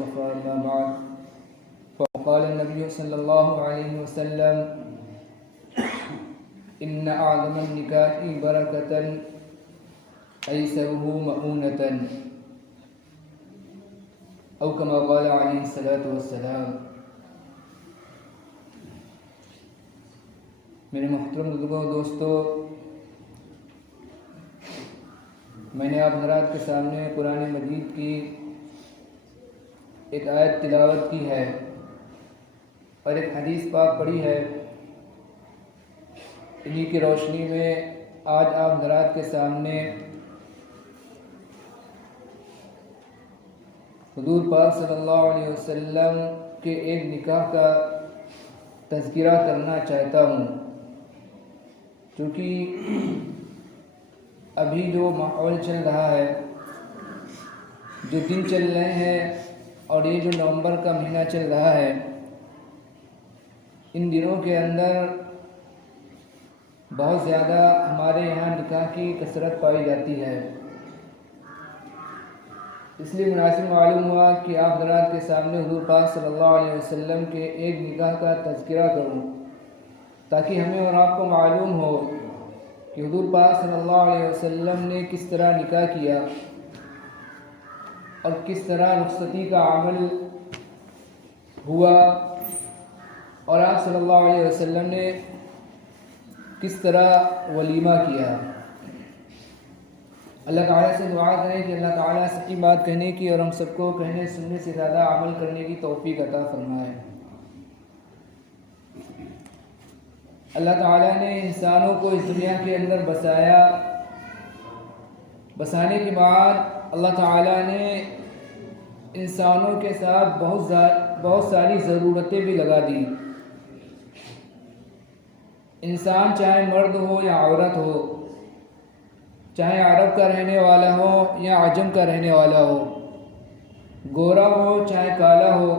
المصطفى أما بعد فقال النبي صلى الله عليه وسلم إن أعظم النكاح بركة أيسره مؤونة أو كما قال عليه الصلاة والسلام۔ میرے محترم بزرگوں دوستو، میں نے آپ حضرات کے سامنے قرآن مجید کی ایک آیت تلاوت کی ہے اور ایک حدیث پاک پڑھی ہے۔ انہی کی روشنی میں آج آپ حضرات کے سامنے حضور پاک صلی اللہ علیہ وسلم کے ایک نکاح کا تذکرہ کرنا چاہتا ہوں، کیونکہ ابھی جو ماحول چل رہا ہے، جو دن چل رہے ہیں اور یہ جو نومبر کا مہینہ چل رہا ہے، ان دنوں کے اندر بہت زیادہ ہمارے یہاں نکاح کی کثرت پائی جاتی ہے۔ اس لیے مناسب معلوم ہوا کہ آپ حضرات کے سامنے حضور پاک صلی اللہ علیہ وسلم کے ایک نکاح کا تذکرہ کروں، تاکہ ہمیں اور آپ کو معلوم ہو کہ حضور پاک صلی اللہ علیہ وسلم نے کس طرح نکاح کیا اور کس طرح رخصتی کا عمل ہوا، اور آپ صلی اللہ علیہ وسلم نے کس طرح ولیمہ کیا۔ اللہ تعالیٰ سے دعا کریں کہ اللہ تعالیٰ سچی بات کہنے کی اور ہم سب کو کہنے سننے سے زیادہ عمل کرنے کی توفیق عطا فرمائے۔ اللہ تعالیٰ نے انسانوں کو اس دنیا کے اندر بسایا، بسانے کے بعد اللہ تعالیٰ نے انسانوں کے ساتھ بہت ساری ضرورتیں بھی لگا دی۔ انسان چاہے مرد ہو یا عورت ہو، چاہے عرب کا رہنے والا ہو یا عجم کا رہنے والا ہو، گورا ہو چاہے کالا ہو،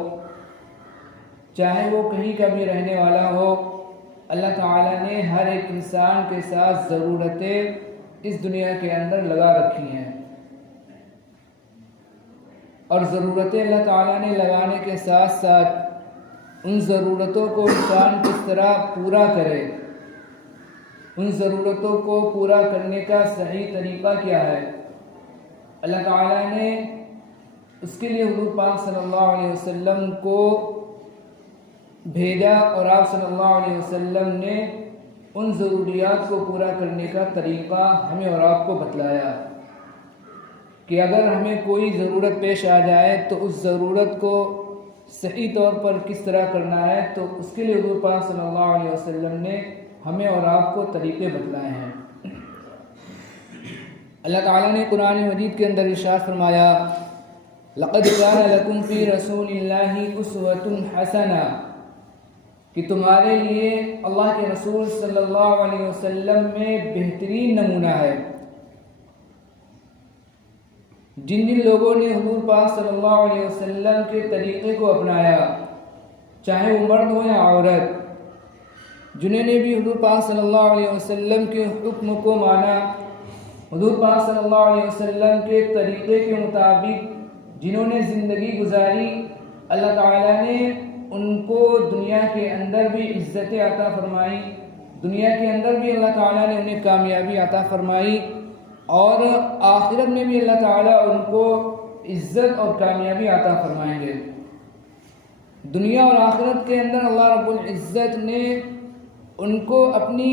چاہے وہ کہیں کا بھی رہنے والا ہو، اللہ تعالیٰ نے ہر ایک انسان کے ساتھ ضرورتیں اس دنیا کے اندر لگا رکھی ہیں، اور ضرورتیں اللہ تعالیٰ نے لگانے کے ساتھ ساتھ ان ضرورتوں کو انسان کس طرح پورا کرے، ان ضرورتوں کو پورا کرنے کا صحیح طریقہ کیا ہے، اللہ تعالیٰ نے اس کے لیے حضور پاک صلی اللہ علیہ وسلم کو بھیجا، اور آپ صلی اللہ علیہ وسلم نے ان ضروریات کو پورا کرنے کا طریقہ ہمیں اور آپ کو بتلایا کہ اگر ہمیں کوئی ضرورت پیش آ جائے تو اس ضرورت کو صحیح طور پر کس طرح کرنا ہے، تو اس کے لیے حضور پاک صلی اللہ علیہ وسلم نے ہمیں اور آپ کو طریقے بتلائے ہیں۔ اللہ تعالیٰ نے قرآن مجید کے اندر ارشاد فرمایا، لَقَدْ كَانَ لَكُمْ فِي رَسُولِ اللَّهِ أُسْوَةٌ حَسَنَةٌ، کہ تمہارے لیے اللہ کے رسول صلی اللہ علیہ وسلم میں بہترین نمونہ ہے۔ جن لوگوں نے حضور پاک صلی اللہ علیہ وسلم کے طریقے کو اپنایا، چاہے وہ مرد ہو یا عورت، جنہوں نے بھی حضور پاک صلی اللہ علیہ وسلم کے حکم کو مانا، حضور پاک صلی اللہ علیہ وسلم کے طریقے کے مطابق جنہوں نے زندگی گزاری، اللہ تعالیٰ نے ان کو دنیا کے اندر بھی عزتیں عطا فرمائی، دنیا کے اندر بھی اللہ تعالیٰ نے انہیں کامیابی عطا فرمائی، اور آخرت میں بھی اللہ تعالیٰ ان کو عزت اور کامیابی عطا فرمائیں گے۔ دنیا اور آخرت کے اندر اللہ رب العزت نے ان کو اپنی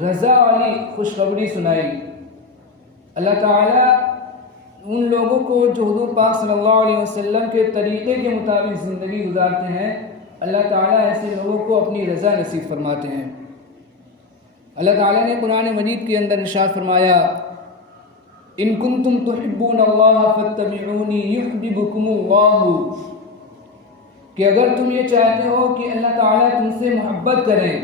رضا والی خوشخبری سنائی۔ اللہ تعالیٰ ان لوگوں کو جو حضور پاک صلی اللہ علیہ وسلم کے طریقے کے مطابق زندگی گزارتے ہیں، اللہ تعالیٰ ایسے لوگوں کو اپنی رضا نصیب فرماتے ہیں۔ اللہ تعالیٰ نے قرآن مجید کے اندر ارشاد فرمایا، ان کنتم تحبون اللہ فاتبعونی یحببکم اللہ، کہ اگر تم یہ چاہتے ہو کہ اللہ تعالیٰ تم سے محبت کریں،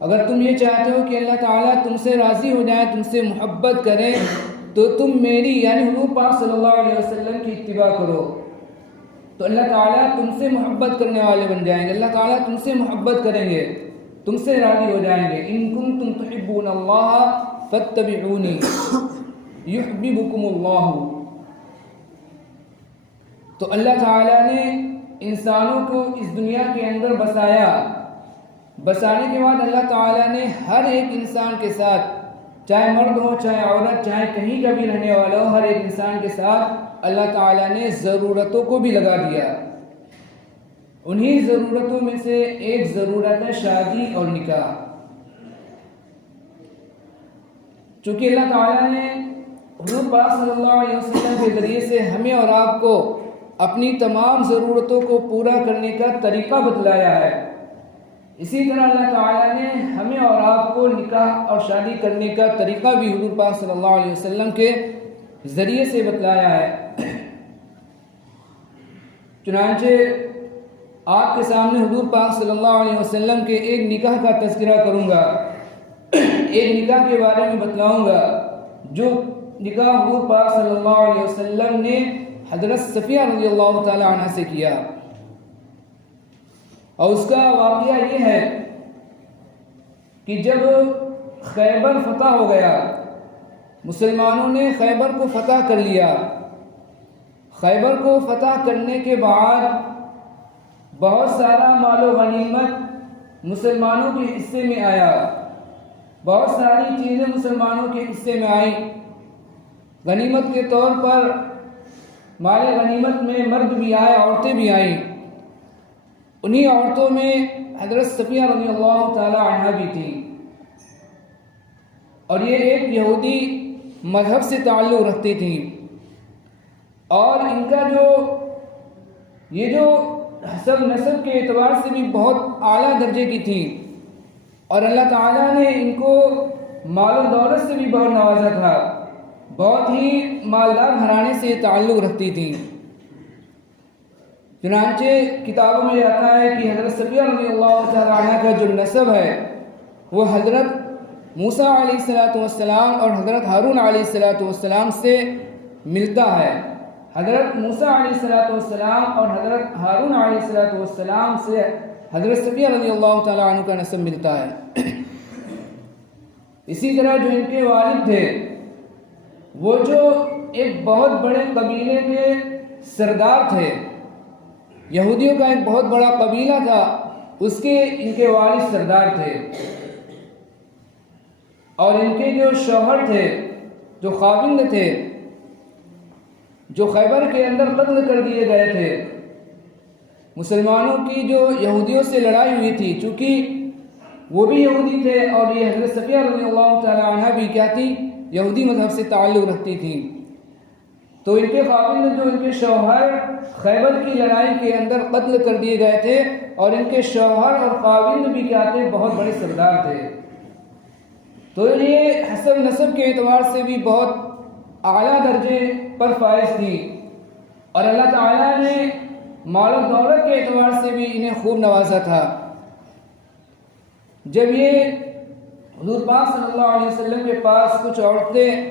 اگر تم یہ چاہتے ہو کہ اللہ تعالیٰ تم سے راضی ہو جائے، تم سے محبت کریں، تو تم میری یعنی حضور پاک صلی اللہ علیہ وسلم کی اتباع کرو، تو اللہ تعالیٰ تم سے محبت کرنے والے بن جائیں گے، اللہ تعالیٰ تم سے محبت کریں گے، تم سے راضی ہو جائیں گے۔ ان کنتم تحبون اللہ فاتبعونی یحببکم اللہ، تو اللہ تعالیٰ نے انسانوں کو اس دنیا کے اندر بسایا، بسانے کے بعد اللہ تعالیٰ نے ہر ایک انسان کے ساتھ، چاہے مرد ہو چاہے عورت، چاہے کہیں کا بھی رہنے والا ہو، ہر ایک انسان کے ساتھ اللہ تعالیٰ نے ضرورتوں کو بھی لگا دیا۔ انہی ضرورتوں میں سے ایک ضرورت ہے شادی اور نکاح۔ چونکہ اللہ تعالیٰ نے حضور پاک صلی اللہ علیہ وسلم کے ذریعے سے ہمیں اور آپ کو اپنی تمام ضرورتوں کو پورا کرنے کا طریقہ بتلایا ہے، اسی طرح اللہ تعالیٰ نے ہمیں اور آپ کو نکاح اور شادی کرنے کا طریقہ بھی حضور پاک صلی اللہ علیہ وسلم کے ذریعے سے بتلایا ہے۔ چنانچہ آپ کے سامنے حضور پاک صلی اللہ علیہ وسلم کے ایک نکاح کا تذکرہ کروں گا، ایک نکاح کے بارے میں بتلاؤں گا جو نکاح حضور پاک صلی اللہ علیہ وسلم نے حضرت صفیہ رضی اللہ تعالی عنہ سے کیا۔ اور اس کا واقعہ یہ ہے کہ جب خیبر فتح ہو گیا، مسلمانوں نے خیبر کو فتح کر لیا، خیبر کو فتح کرنے کے بعد بہت سارا مال و غنیمت مسلمانوں کے حصے میں آیا، بہت ساری چیزیں مسلمانوں کے حصے میں آئیں۔ غنیمت کے طور پر مال غنیمت میں مرد بھی آئے، عورتیں بھی آئیں۔ انہی عورتوں میں حضرت صفیہ رضی اللہ تعالی عنہ بھی تھی، اور یہ ایک یہودی مذہب سے تعلق رکھتی تھیں، اور ان کا جو حسب نسب کے اعتبار سے بھی بہت اعلیٰ درجے کی تھیں، اور اللہ تعالیٰ نے ان کو مال و دولت سے بھی بہت نوازا تھا، بہت ہی مالدار گھرانے سے تعلق رکھتی تھیں۔ چنانچہ کتابوں میں آتا ہے کہ حضرت صفیہ رضی اللہ تعالی عنہ کا جو نسب ہے وہ حضرت موسیٰ علیہ السلام اور حضرت ہارون علیہ السلام سے ملتا ہے۔ حضرت موسیٰ علیہ السلام اور حضرت ہارون علیہ السلام سے حضرت صفیہ رضی اللہ تعالی عنہ کا نسب ملتا ہے۔ اسی طرح جو ان کے والد تھے وہ جو ایک بہت بڑے قبیلے کے سردار تھے، یہودیوں کا ایک بہت بڑا قبیلہ تھا، اس کے ان کے والد سردار تھے، اور ان کے جو شوہر تھے، جو خاوند تھے، جو خیبر کے اندر قتل کر دیے گئے تھے۔ مسلمانوں کی جو یہودیوں سے لڑائی ہوئی تھی، چونکہ وہ بھی یہودی تھے اور یہ حضرت صفیہ رضی اللہ تعالی عنہ بھی کیا تھی، یہودی مذہب سے تعلق رکھتی تھیں، تو ان کے خاوند جو ان کے شوہر خیبر کی لڑائی کے اندر قتل کر دیے گئے تھے، اور ان کے شوہر اور خاوند بھی کیا تھے، بہت بڑے سردار تھے۔ تو یہ حسب نسب کے اعتبار سے بھی بہت اعلیٰ درجے پر فائز تھی، اور اللہ تعالیٰ نے مال و دولت کے اعتبار سے بھی انہیں خوب نوازا تھا۔ جب یہ حضور پاک صلی اللہ علیہ وسلم کے پاس کچھ عورتیں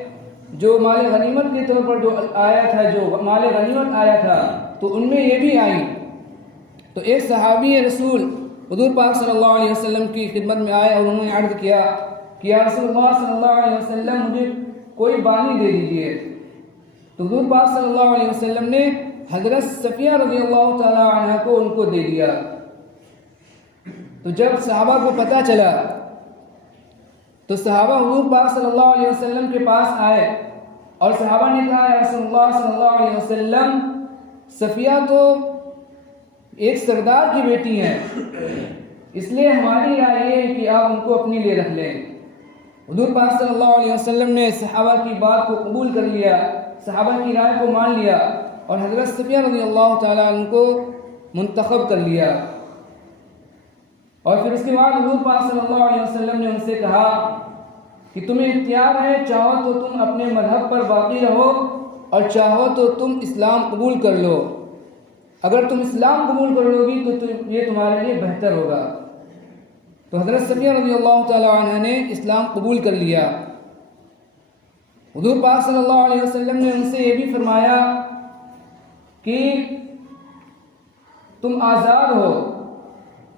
جو مال غنیمت کے طور پر جو آیا تھا، جو مال غنیمت آیا تھا، تو ان میں یہ بھی آئیں، تو ایک صحابی رسول حضور پاک صلی اللہ علیہ وسلم کی خدمت میں آئے اور انہوں نے عرض کیا کہ یا رسول اللہ صلی اللہ علیہ وسلم مجھے کوئی بانی دے دیجئے۔ تو حضور پاک صلی اللہ علیہ وسلم نے حضرت صفیہ رضی اللہ تعالی عنہ کو ان کو دے دیا۔ تو جب صحابہ کو پتہ چلا تو صحابہ حضور پاک صلی اللہ علیہ وسلم کے پاس آئے، اور صحابہ نے کہا یا رسول اللہ صلی اللہ علیہ وسلم، صفیہ تو ایک سردار کی بیٹی ہیں، اس لیے ہماری رائے یہ ہے کہ آپ ان کو اپنے لیے رکھ لیں۔ حضور پاک صلی اللہ علیہ وسلم نے صحابہ کی بات کو قبول کر لیا، صحابہ کی رائے کو مان لیا، اور حضرت صفیہ رضی اللہ تعالیٰ عنہ کو منتخب کر لیا۔ اور پھر اس کے بعد حضور پاک صلی اللہ علیہ وسلم نے ان سے کہا کہ تمہیں اختیار ہے، چاہو تو تم اپنے مذہب پر باقی رہو، اور چاہو تو تم اسلام قبول کر لو۔ اگر تم اسلام قبول کر لو گی تو یہ تمہارے لیے بہتر ہوگا۔ تو حضرت صفیہ رضی اللہ تعالی عنہ نے اسلام قبول کر لیا۔ حضور پاک صلی اللہ علیہ وسلم نے ان سے یہ بھی فرمایا کہ تم آزاد ہو،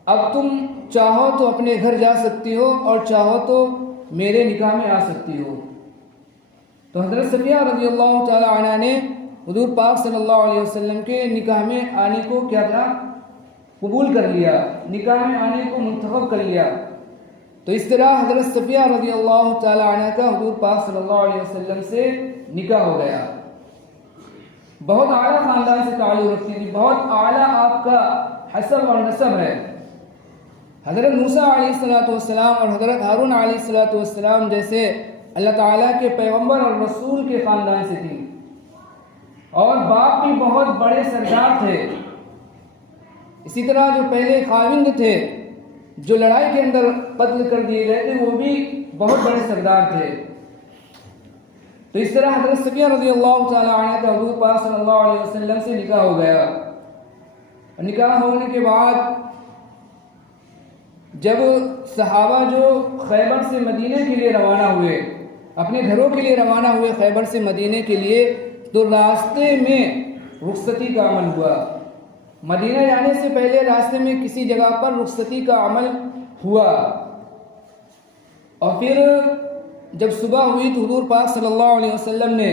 اب تم چاہو تو اپنے گھر جا سکتی ہو، اور چاہو تو میرے نکاح میں آ سکتی ہو۔ تو حضرت صفیہ رضی اللہ تعالی عنہ نے حضور پاک صلی اللہ علیہ وسلم کے نکاح میں آنے کو کیا تھا؟ قبول کر لیا، نکاح میں آنے کو منتخب کر لیا۔ تو اس طرح حضرت صفیہ رضی اللہ تعالی عنہ کا حضور پاک صلی اللہ علیہ وسلم سے نکاح ہو گیا۔ بہت اعلیٰ خاندان سے تعلق رکھتی تھی، بہت اعلیٰ آپ کا حسب اور نسب ہے۔ حضرت موسیٰ علیہ السلام اور حضرت ہارون علیہ السلام جیسے اللہ تعالیٰ کے پیغمبر اور رسول کے خاندان سے تھی، اور باپ بھی بہت بڑے سردار تھے۔ اسی طرح جو پہلے خاوند تھے جو لڑائی کے اندر قتل کر دیے گئے تھے، وہ بھی بہت بڑے سردار تھے۔ تو اس طرح حضرت صفیہ رضی اللہ تعالی عنہ کا حضور پاک صلی اللہ علیہ وسلم سے نکاح ہو گیا۔ نکاح ہونے کے بعد جب صحابہ جو خیبر سے مدینے کے لیے روانہ ہوئے، اپنے گھروں کے لیے روانہ ہوئے خیبر سے مدینے کے لیے، تو راستے میں رخصتی کا عمل ہوا۔ مدینہ جانے سے پہلے راستے میں کسی جگہ پر رخصتی کا عمل ہوا، اور پھر جب صبح ہوئی تو حضور پاک صلی اللہ علیہ وسلم نے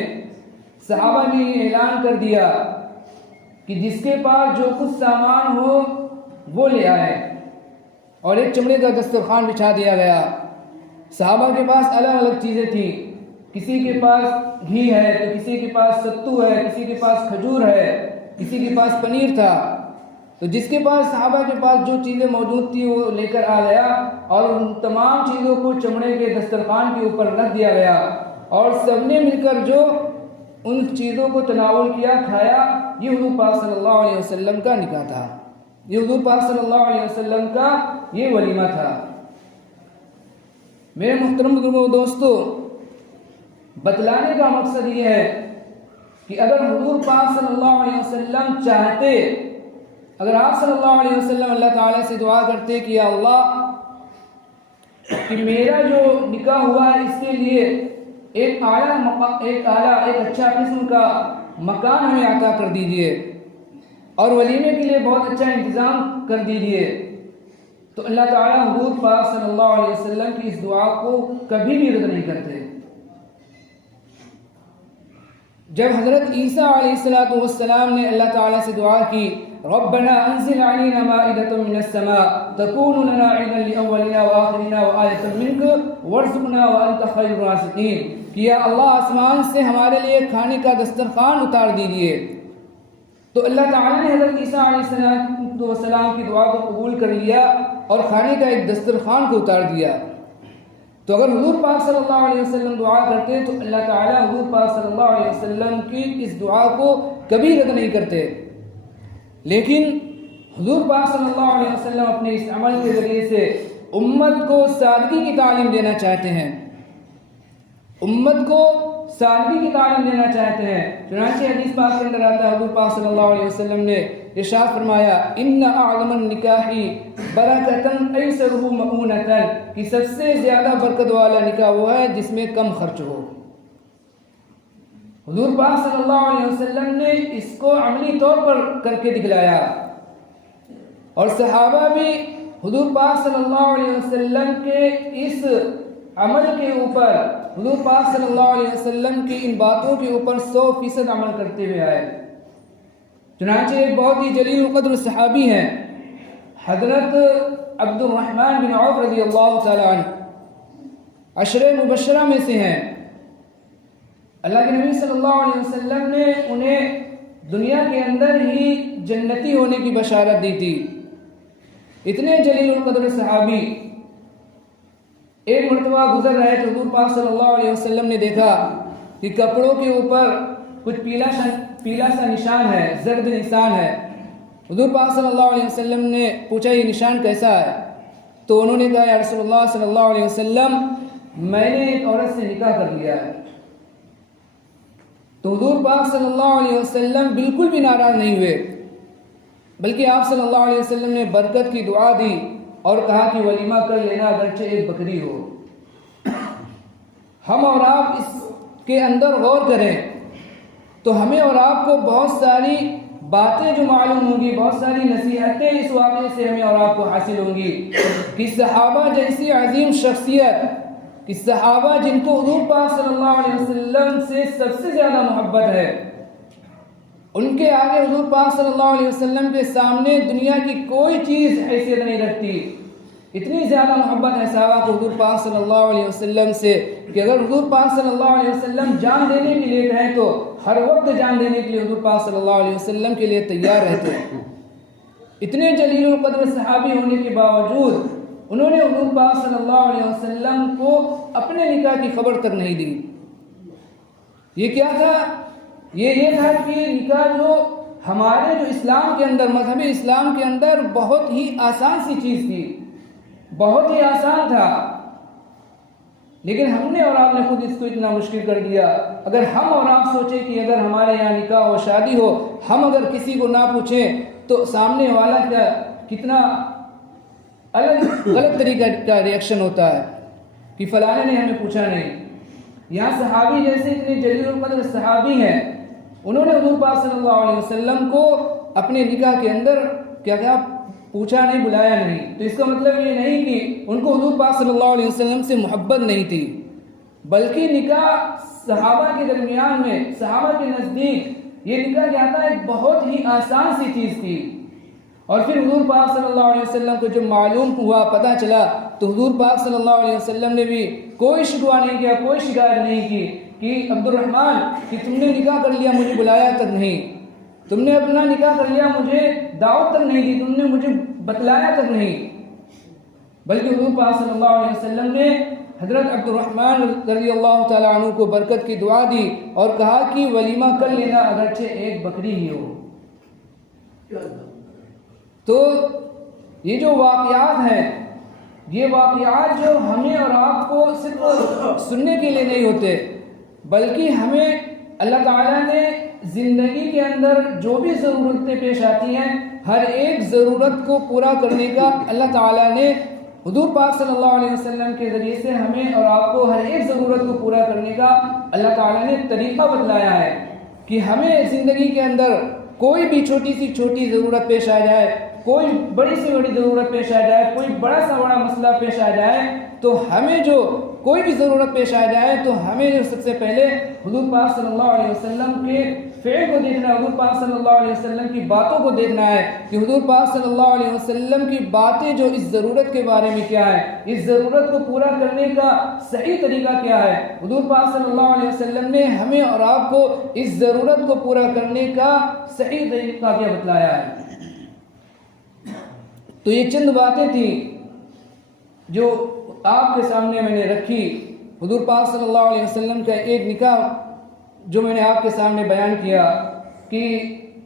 صحابہ نے یہ اعلان کر دیا کہ جس کے پاس جو کچھ سامان ہو وہ لے آئے، اور ایک چمڑے کا دسترخوان بچھا دیا گیا۔ صحابہ کے پاس الگ الگ چیزیں تھیں، کسی کے پاس گھی ہے تو کسی کے پاس ستو ہے، کسی کے پاس کھجور ہے، کسی کے پاس پنیر تھا۔ تو جس کے پاس صحابہ کے پاس جو چیزیں موجود تھی وہ لے کر آ گیا، اور ان تمام چیزوں کو چمڑے کے دسترخوان کے اوپر رکھ دیا گیا، اور سب نے مل کر جو ان چیزوں کو تناول کیا، کھایا۔ یہ حضور پاک صلی اللہ علیہ وسلم کا نکاح تھا، یہ حضور پاک صلی اللہ علیہ وسلم کا یہ ولیمہ تھا۔ میرے محترم بزرگوں دوستو، بتلانے کا مقصد یہ ہے کہ اگر حضور پاک صلی اللہ علیہ وسلم چاہتے، اگر آپ صلی اللہ علیہ وسلم اللہ تعالیٰ سے دعا کرتے کہ یا اللہ کہ میرا جو نکاح ہوا ہے اس کے لیے ایک اچھا قسم کا مکان ہمیں عطا کر دیجئے، اور ولیمے کے لیے بہت اچھا انتظام کر دیجئے، تو اللہ تعالیٰ حضور پاک صلی اللہ علیہ وسلم کی اس دعا کو کبھی بھی رد نہیں کرتے۔ جب حضرت عیسیٰ علیہ السلام نے اللہ تعالیٰ سے دعا کی ربنا انزل علينا مائدة من السماء تكون لنا عيدا لأولنا وآخرنا وآية منك وارزقنا وأنت خير الرازقين، کہ یا اللہ آسمان سے ہمارے لیے کھانے کا دسترخوان اتار دیجئے۔ تو اللہ تعالیٰ نے حضرت عیسیٰ علیہ السلام کی دعا کو قبول کر لیا اور کھانے کا ایک دسترخوان کو اتار دیا۔ تو اگر حضور پاک صلی اللہ علیہ وسلم دعا کرتے تو اللہ تعالیٰ حضور پاک صلی اللہ علیہ وسلم کی اس دعا کو کبھی رد نہیں کرتے۔ لیکن حضور پاک صلی اللہ علیہ وسلم اپنے اس عمل کے ذریعے سے امت کو سادگی کی تعلیم دینا چاہتے ہیں، امت کو سادگی کی تعلیم دینا چاہتے ہیں۔ چنانچہ حدیث پاک کے اندر آتا ہے، حضور پاک صلی اللہ علیہ وسلم نے ارشاد فرمایا ان اعظم النکاح برکۃ ایسرہ مؤونۃ، کہ سب سے زیادہ برکت والا نکاح وہ ہے جس میں کم خرچ ہو۔ حضور پاک صلی اللہ علیہ وسلم نے اس کو عملی طور پر کر کے دکھلایا، اور صحابہ بھی حضور پاک صلی اللہ علیہ وسلم کے اس عمل کے اوپر، حضور پاک صلی اللہ علیہ وسلم کی ان باتوں کے اوپر 100% عمل کرتے ہوئے آئے۔ چنانچہ ایک بہت ہی جلیل القدر صحابی ہیں حضرت عبد الرحمن بن عوف رضی اللہ تعالی عنہ، عشرہ مبشرہ میں سے ہیں۔ اللہ کے نبی صلی اللہ علیہ وسلم نے انہیں دنیا کے اندر ہی جنتی ہونے کی بشارت دی تھی۔ اتنے جلیل القدر صحابی ایک مرتبہ گزر رہے تو حضور پاک صلی اللہ علیہ وسلم نے دیکھا کہ کپڑوں کے اوپر کچھ پیلا سا نشان ہے، زرد نشان ہے۔ حضور پاک صلی اللہ علیہ وسلم نے پوچھا یہ نشان کیسا ہے؟ تو انہوں نے کہا یا رسول اللہ صلی اللہ علیہ وسلم میں نے ایک عورت سے نکاح کر لیا ہے۔ تو حضور پاک صلی اللہ علیہ وسلم بالکل بھی ناراض نہیں ہوئے، بلکہ آپ صلی اللہ علیہ وسلم نے برکت کی دعا دی اور کہا کہ ولیمہ کر لینا اگرچہ ایک بکری ہو۔ ہم اور آپ اس کے اندر غور کریں تو ہمیں اور آپ کو بہت ساری باتیں جو معلوم ہوں گی، بہت ساری نصیحتیں اس واقعے سے ہمیں اور آپ کو حاصل ہوں گی کہ صحابہ جیسی عظیم شخصیت، کہ صحابہ جن کو حضور پاک صلی اللہ علیہ وسلم سے سب سے زیادہ محبت ہے، ان کے آگے حضور پاک صلی اللہ علیہ وسلم کے سامنے دنیا کی کوئی چیز حیثیت نہیں رکھتی. اتنی زیادہ محبت ہے صحابہ کو حضور پاک صلی اللہ علیہ وسلم سے کہ اگر حضور پاک صلی اللہ علیہ وسلم جان دینے کے لیے کہیں تو ہر وقت جان دینے کے لیے حضور پاک صلی اللہ علیہ وسلم کے لیے تیار رہتے ہیں. اتنے جلیل القدر صحابی ہونے کے باوجود انہوں نے حضور پاک صلی اللہ علیہ وسلم کو اپنے نکاح کی خبر تک نہیں دی. یہ کیا تھا؟ یہ تھا کہ نکاح جو ہمارے جو اسلام کے اندر مذہب اسلام کے اندر بہت ہی آسان سی چیز تھی، بہت ہی آسان تھا، لیکن ہم نے اور آپ نے خود اس کو اتنا مشکل کر دیا. اگر ہم اور آپ سوچیں کہ اگر ہمارے یہاں نکاح ہو شادی ہو، ہم اگر کسی کو نہ پوچھیں تو سامنے والا کتنا غلط طریقہ کا ریئیکشن ہوتا ہے کہ فلاں نے ہمیں پوچھا نہیں. یہاں صحابی جیسے اتنے جلیل القدر صحابی ہیں، انہوں نے حضور پاک صلی اللہ علیہ وسلم کو اپنے نکاح کے اندر کیا پوچھا نہیں، بلایا نہیں. تو اس کا مطلب یہ نہیں کہ ان کو حضور پاک صلی اللہ علیہ وسلم سے محبت نہیں تھی، بلکہ نکاح صحابہ کے درمیان میں، صحابہ کے نزدیک یہ نکاح کیا تھا، ایک بہت ہی آسان سی چیز تھی. اور پھر حضور پاک صلی اللہ علیہ وسلم کو جب معلوم ہوا، پتہ چلا، تو حضور پاک صلی اللہ علیہ وسلم نے بھی کوئی شکوہ نہیں کیا، کوئی شکایت نہیں کی کہ عبد الرحمن کہ تم نے نکاح کر لیا، مجھے بلایا تک نہیں، تم نے اپنا نکاح کر لیا، مجھے دعوت تک نہیں دی، تم نے مجھے بتلایا تک نہیں. بلکہ حضور پاک صلی اللہ علیہ وسلم نے حضرت عبد الرحمن رضی اللہ تعالیٰ عنہ کو برکت کی دعا دی اور کہا کہ ولیمہ کر لینا اگرچہ ایک بکری ہی ہو. تو یہ جو واقعات ہیں، یہ واقعات جو ہمیں اور آپ کو صرف سننے کے لیے نہیں ہوتے، بلکہ ہمیں اللہ تعالیٰ نے زندگی کے اندر جو بھی ضرورتیں پیش آتی ہیں، ہر ایک ضرورت کو پورا کرنے کا اللہ تعالیٰ نے حضور پاک صلی اللہ علیہ وسلم کے ذریعے سے ہمیں اور آپ کو ہر ایک ضرورت کو پورا کرنے کا اللہ تعالیٰ نے طریقہ بتلایا ہے کہ ہمیں زندگی کے اندر کوئی بھی چھوٹی سی چھوٹی ضرورت پیش آ جائے، کوئی بڑی سی بڑی ضرورت پیش آ جائے، کوئی بڑا سا بڑا مسئلہ پیش آ جائے، تو ہمیں جو کوئی بھی ضرورت پیش آ جائے تو ہمیں جو سب سے پہلے حضور پاک صلی اللہ علیہ وسلم کے فعل کو دیکھنا ہے، حضور پاک صلی اللہ علیہ وسلم کی باتوں کو دیکھنا ہے کہ حضور پاک صلی اللہ علیہ وسلم کی باتیں جو اس ضرورت کے بارے میں کیا ہے، اس ضرورت کو پورا کرنے کا صحیح طریقہ کیا ہے. حضور پاک صلی اللہ علیہ وسلم نے ہمیں اور آپ کو اس ضرورت کو پورا کرنے کا صحیح طریقہ کیا بتلایا ہے. تو یہ چند باتیں تھیں جو آپ کے سامنے میں نے رکھی. حضور پاک صلی اللہ علیہ وسلم کا ایک نکاح جو میں نے آپ کے سامنے بیان کیا کہ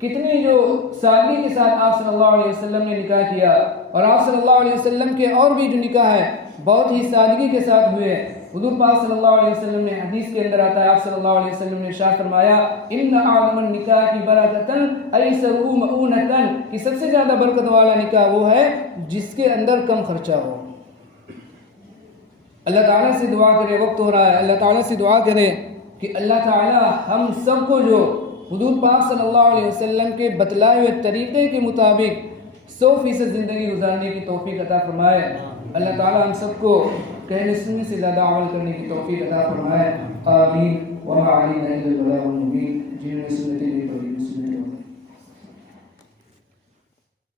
کتنی جو سادگی کے ساتھ آپ صلی اللہ علیہ وسلم نے نکاح کیا، اور آپ صلی اللہ علیہ وسلم کے اور بھی جو نکاح ہے بہت ہی سادگی کے ساتھ ہوئے. حضور پاک صلی اللہ علیہ وسلم نے حدیث کے اندر آتا ہے، آپ صلی اللہ علیہ وسلم نے ارشاد فرمایا ان اعظم النکاح برکتن ایسرہ مؤونۃ، کہ سب سے زیادہ برکت والا نکاح وہ ہے جس کے اندر کم خرچہ ہو. اللہ تعالیٰ سے دعا کرے، وقت ہو رہا ہے، اللہ تعالیٰ سے دعا کرے کہ اللہ تعالیٰ ہم سب کو جو حضور پاک صلی اللہ علیہ وسلم کے بتلائے ہوئے طریقے کے مطابق 100% زندگی گزارنے کی توفیق عطا فرمائے. اللہ تعالیٰ ہم سب کو کہنے سننے سے زیادہ عمل کرنے کی توفیق عطا فرمائے. آمین. وما علینا الا البلاغ المبین. جنہوں نے سنتیں دی